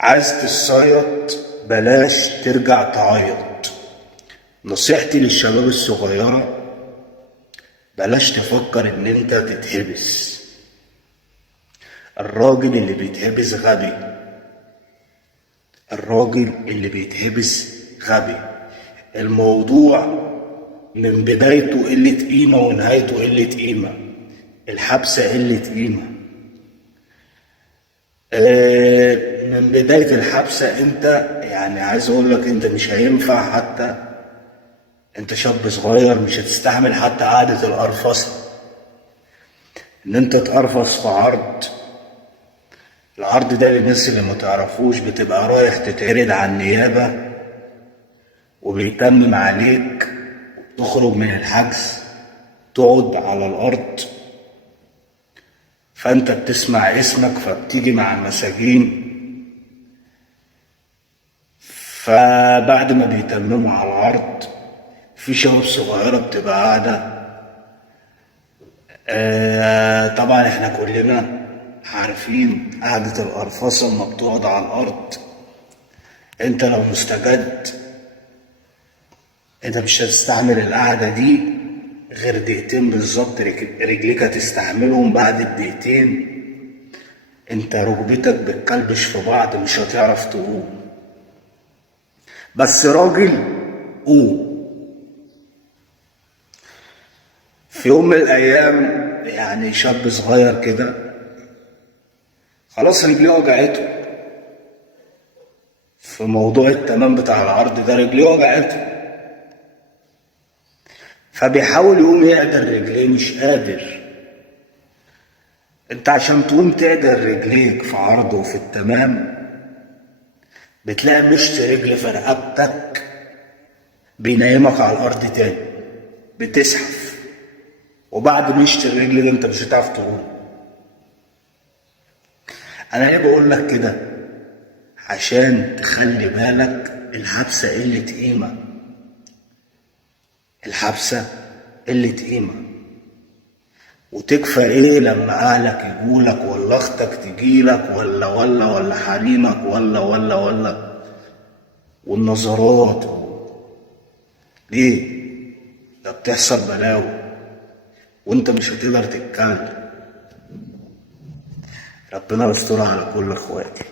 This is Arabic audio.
عايز تصيط بلاش ترجع تعيط. نصيحتي للشباب الصغيرة بلاش تفكر ان انت تتهبس. الراجل اللي بيتهبس غبي. الراجل اللي بيتهبس غبي. الموضوع من بدايته قلة قيمة ونهايته قلة قيمة. الحبسة قلة قيمة. من بداية الحبسة انت يعني عايز اقول لك انت مش هينفع، حتى انت شاب صغير مش هتستحمل حتى قعدة القرفصة، ان انت تقرفص في عرض. العرض ده للناس اللي ما تعرفوش بتبقى رايح تتعرض على النيابة وبيتمم عليك، تخرج من الحجز تقعد على الارض، فانت بتسمع اسمك فبتيجي مع المساجين. فبعد ما بيتمموا على العرض في شباب صغيرة بتبقى قاعدة. طبعا احنا كلنا عارفين قعدة القرفصة لما بتقعد على الأرض. انت لو مستجد انت مش هتستحمل القعدة دي غير دقيقتين بالظبط، رجليك هتستحملهم. بعد الدقيقتين انت ركبتك بتكلبش في بعض، مش هتعرف تقوم. بس راجل قوم. في يوم من الايام يعني شاب صغير كده خلاص رجليه وجعته في موضوع التمام بتاع العرض ده، رجليه وجعته فبيحاول يقوم يعدل رجليه مش قادر. انت عشان تقوم تعدل رجليك في عرض وفي التمام بتلاقي مشط رجل في رقبتك بينيمك على الارض تاني، بتزحف، وبعد مشط الرجل ده انت مش هتعرف تقوم. انا ليه بقول لك كده؟ عشان تخلي بالك الحبسة قلة قيمة. الحبسة قلة قيمة. وتكفى ايه لما اهلك يجولك ولا اختك تجيلك ولا حريمك ولا والنظرات. ليه؟ ده بتحصل بلاوي وانت مش هتقدر تتكلم. ربنا يستر على كل اخواتي.